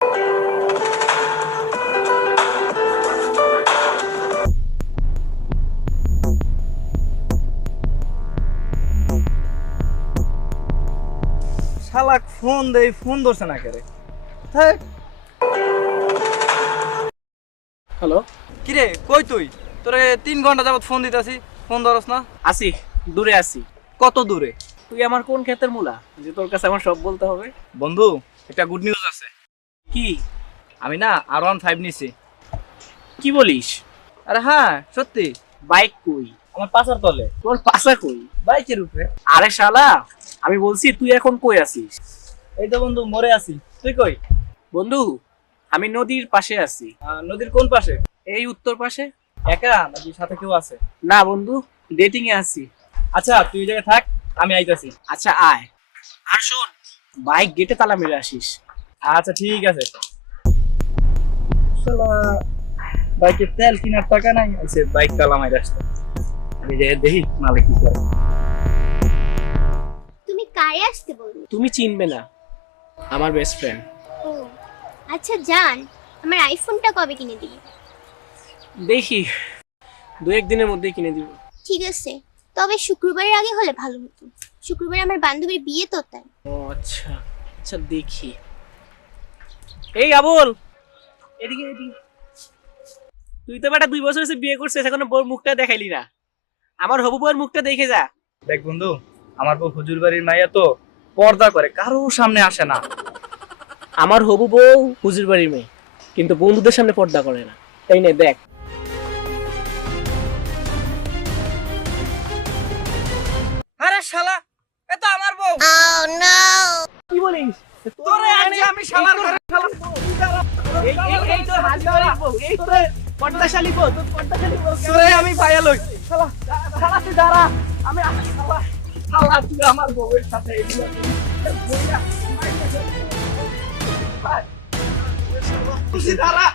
শালা ফোন দেই, ফোন ধরছে না কেরে। হ্যালো, কিরে কই তুই? তোরে 3 ঘন্টা যাবত ফোন দিতেছি, ফোন ধরস না। আসি, দূরে আসি। কত দূরে? তুই আমার কোন ক্ষেতের মূলা যে তোর কাছে আমার সব বলতে হবে? বন্ধু, একটা গুড নিউজ আছে। কি? আমি না R15 নিছি। কি বলিস? আরে হ্যাঁ, সত্যি। বাইক কই? আমার পাছার তলে। তোর পাশা কই? বাইকের উপরে। আরে শালা, আমি বলছি তুই এখন কই আছিস? এই তো বন্ধু, মরে আছি। তুই কই? বন্ধু, আমি নদীর পাশে আছি। নদীর কোন পাশে? এই উত্তর পাশে। একা নাকি সাথে কেউ আছে? না বন্ধু, ডেটিং এ আছি। আচ্ছা তুই এই জায়গায় থাক, আমি আইতাছি। আচ্ছা আয়। আর শোন, বাইক গেটে তালা মেরে আসিস। আচ্ছা ঠিক আছে। শালা বাইকের তেল কেনার টাকা নাই, আইছে বাইক তালা মাইরা আসতে। আমি যে দেখি মালিক কি করে। তুমি কারে আসতে বললে? তুমি চিনবে না, আমার বেস্ট ফ্রেন্ড। ও আচ্ছা জান, আমার আইফোনটা কবে কিনে দিবি? দেখি, 2-1 দিনের মধ্যেই কিনে দিব। ঠিক আছে, তবে শুক্রবারের আগে হলে ভালো হতো। শুক্রবারে আমার বান্ধবীর বিয়ে তো, তাই। ও আচ্ছা, আচ্ছা দেখি। এই আবুল, এদিকে এদিকে। তুই তো বেটা 2 বছর হয়েছে বিয়ে করছিস, এখনো বউর মুখটা দেখাইলি না। আমার হবু বউর মুখটা দেখে যা। দেখ বন্ধু, আমার বউ হুজুর বাড়ির মাইয়া তো, পর্দা করে, কারো সামনে আসে না। আমার হবু বউ হুজুর বাড়ির মেয়ে, কিন্তু বন্ধুদের সামনে পর্দা করে না। এই নে দেখ। আরে শালা, এ তো আমার বউ। কি বলিস? তোরে আনছি আমি শালার ঘরে, শালা। এই তোর হাজবেন্ডের বউ, এই তোর পর্দাশালী বউ, তোর পর্দাশালী বউ। তোরে আমি পাইয়া লই। শালা, শালা তুই দাঁড়া, আমি আসছি। শালা, শালা তুই আমার বউয়ের সাথে এগুলো করছিস। তুই দাঁড়া।